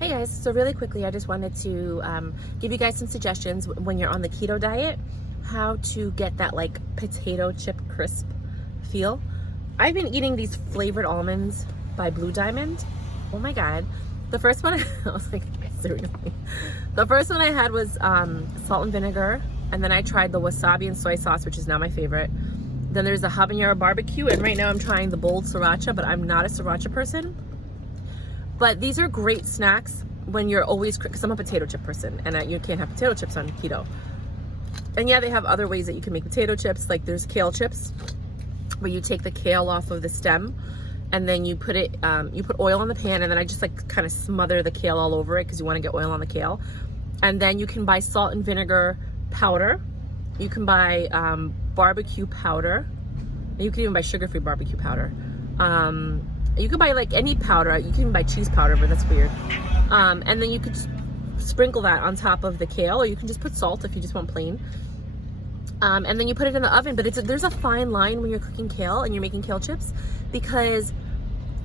Hey guys, so really quickly I just wanted to give you guys some suggestions when you're on the keto diet, how to get that like potato chip crisp feel. I've been eating these flavored almonds by Blue Diamond. Oh my god. The first one, I was like, seriously. The first one I had was salt and vinegar, and then I tried the wasabi and soy sauce, which is now my favorite. Then there's the habanero barbecue, and right now I'm trying the bold sriracha, but I'm not a sriracha person. But these are great snacks when you're always, because I'm a potato chip person, and you can't have potato chips on keto. And yeah, they have other ways that you can make potato chips, like there's kale chips, where you take the kale off of the stem, and then you put it, you put oil on the pan, and then I just like kind of smother the kale all over it because you want to get oil on the kale. And then you can buy salt and vinegar powder. You can buy barbecue powder. And you can even buy sugar-free barbecue powder. You can buy like any powder. You can buy cheese powder, but that's weird. And then you could just sprinkle that on top of the kale, or you can just put salt if you just want plain. And then you put it in the oven. But there's a fine line when you're cooking kale and you're making kale chips, because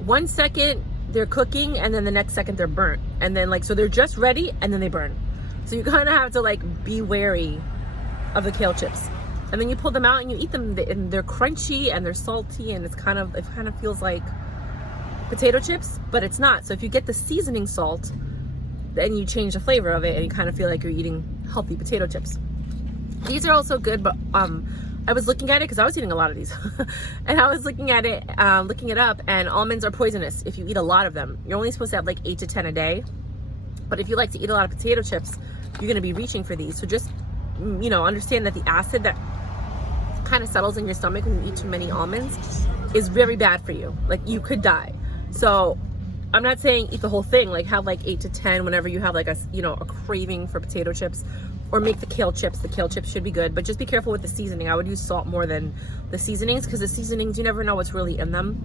1 second they're cooking and then the next second they're burnt. And then so they're just ready and then they burn. So you kind of have to be wary of the kale chips. And then you pull them out and you eat them, and they're crunchy and they're salty, and it kind of feels like potato chips, but it's not. So if you get the seasoning salt, then you change the flavor of it and you kind of feel like you're eating healthy potato chips. These are also good, but I was looking at it because I was eating a lot of these and I was looking at it, looking it up, and almonds are poisonous if you eat a lot of them. You're only supposed to have 8 to 10 a day, but if you like to eat a lot of potato chips, you're going to be reaching for these. So just understand that the acid that kind of settles in your stomach when you eat too many almonds is very bad for you. You could die. So I'm not saying eat the whole thing, have 8 to 10 whenever you have a craving for potato chips, or make the kale chips. The kale chips should be good, but just be careful with the seasoning. I would use salt more than the seasonings, because the seasonings, you never know what's really in them.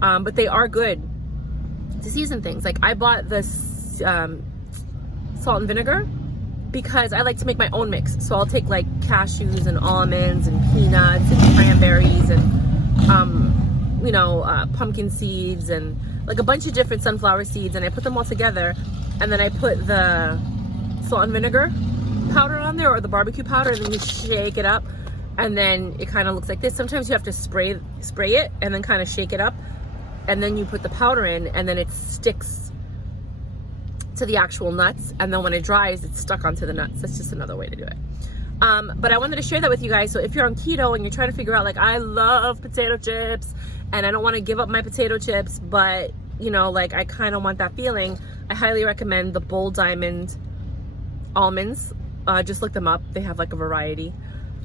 But they are good to season things. I bought this salt and vinegar because I like to make my own mix. So I'll take cashews and almonds and peanuts and cranberries and pumpkin seeds and a bunch of different sunflower seeds, and I put them all together, and then I put the salt and vinegar powder on there, or the barbecue powder, and then you shake it up, and then it kind of looks like this. Sometimes you have to spray it and then kind of shake it up, and then you put the powder in, and then it sticks to the actual nuts, and then when it dries, it's stuck onto the nuts. That's just another way to do it. But I wanted to share that with you guys. So if you're on keto and you're trying to figure out I love potato chips and I don't want to give up my potato chips, but I kind of want that feeling, I highly recommend the Bold Diamond almonds. Just look them up. They have a variety.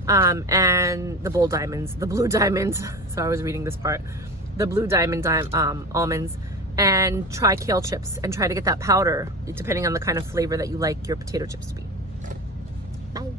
And the Bold Diamonds, the Blue Diamonds. So I was reading this part. The Blue Diamond almonds. And try kale chips and try to get that powder, depending on the kind of flavor that you like your potato chips to be. Bye.